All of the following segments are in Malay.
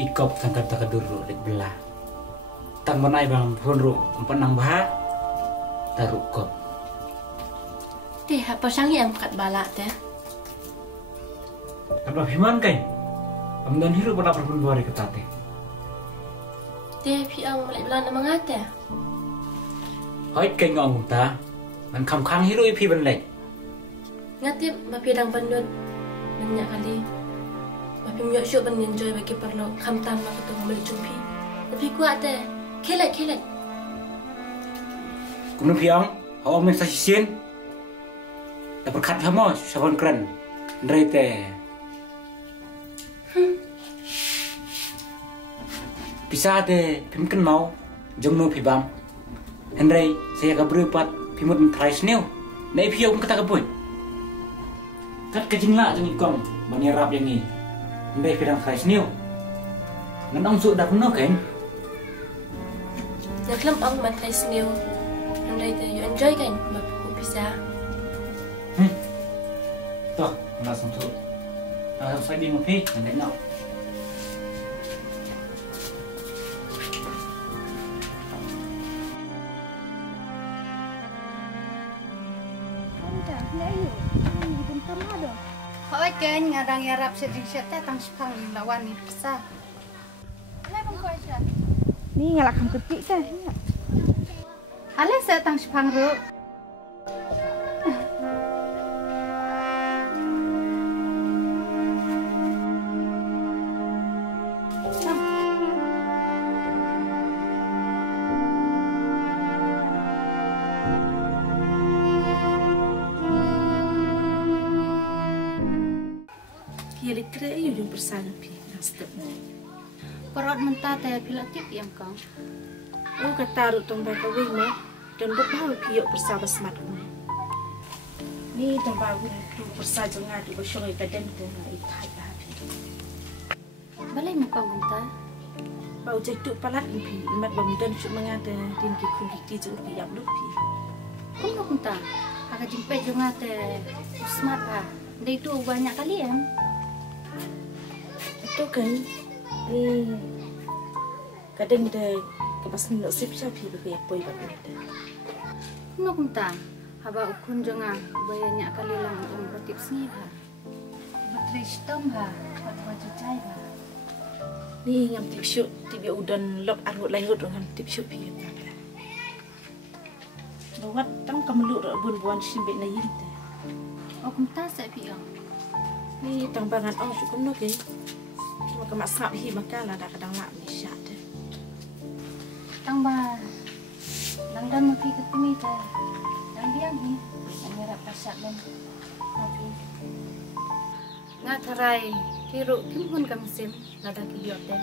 Ikop tangkap takaduru lek belah. Tang manai bang honru empanang bah taruk kop. Teh apa sangi am kat balak teh? Apa himan kai? Amdan hiru pada perempuan hari ketate. Teh piang lek belah nama ngate. Hoi kai ngong ta. Man kam kang hiru ipi ban lek. Ngate mapi dang bandut banyak kali. Mapi myok syuk ban enjoy bagi perlu kam tam nak tu beli cupi. Tapi kuat teh. Kelek. Kemudian piang, hawa men stasiun. Dapat kat hamo sabon keren. Ndrai teh. Bisa teh pimken mau jongno pibam. Ndrai saya kabrupat pimut trais new. Nai piau kata kabut. Kat kajing la jeng ikong bani rap yang ni. Ndai pirang trais new. Ngan ong su dak no kan? Nak lem ang matay sniw. Andai teh you enjoy kan mapu bisa. Toh, langsung tu. Saya di ngopi, nanti nak. Hoi ken ngadang yarap seding syete tang sepang lawan ni besar. Lai bang koi sya. Ni ngalak ham kepik teh. Ale se tang sepang ru. Dia lekre ayu jum persan pi nastet. Perot mentah teh pilatik yang kang. Oh kata ru tong ba kawin me dan berbahawa piok bersama semat ko. Ni tong ba wi tu persa jonga tu besyong ka den tu na itai ba pi. Balai mo kang mentah. Bau jek tu palat pi mat bam den chu mangata din ki kun ki tu pi yap lu pi. Kum nak mentah. Agak jimpe jonga teh smart ha. Dai tu banyak kali em. Itu kan ni kadang dia kepas nak sip siapa bagi apa ibat kita. Nak mentah. Haba ukun jonga banyak kali lang bertip sini ha. Bertris tom ha. Wajah cai ha. Ni ngam tip syuk tibi udan lok arut lain rut dengan tip syuk pi kita. Lawat tang kameluk bun buan simbek na yin teh. Oh mentah saya piang. Ni tang bangan ong syuk kumno ke. Cuma kemak sap hi maka lah dah kadang nak ni syak teh. Tang ba. Lang dan mapi ke kami teh. Lang biang hi. Nyerap pasak dan mapi. Ngatarai hiru kimpun kami sim nada kiyot teh.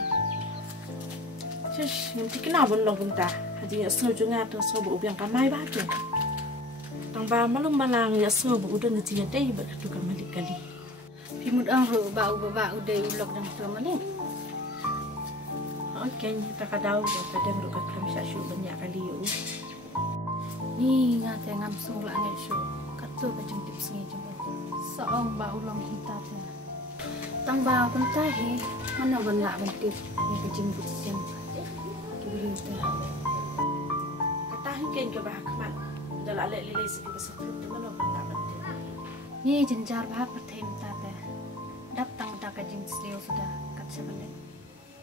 Shush, nanti kena bun long bunta. Haji ya so junga tu so bu ubiang kamai ba tu. Tang ba malum malang ya so bu udan ngaji dei ba tu kan malik kali. Pimut ang ru bau uday ulok dan tu malin. Okey, kita kadau kadang ru kat kami syak syuk banyak kali you. Ni ngate ngam sung la ngai syu. Katu ka jeng tip singi jeng. Saong ba ulang kita teh. Tang ba pentah he mana ban la ban tip ni ka jeng bu jeng. Kibuli teh. Kata hiken ke bah kemat. Dah la lek lilai sepi besar tu mana nak bantu. Ni jenjar ba pertem ta teh. Dap tang ta ka jeng sriu sudah.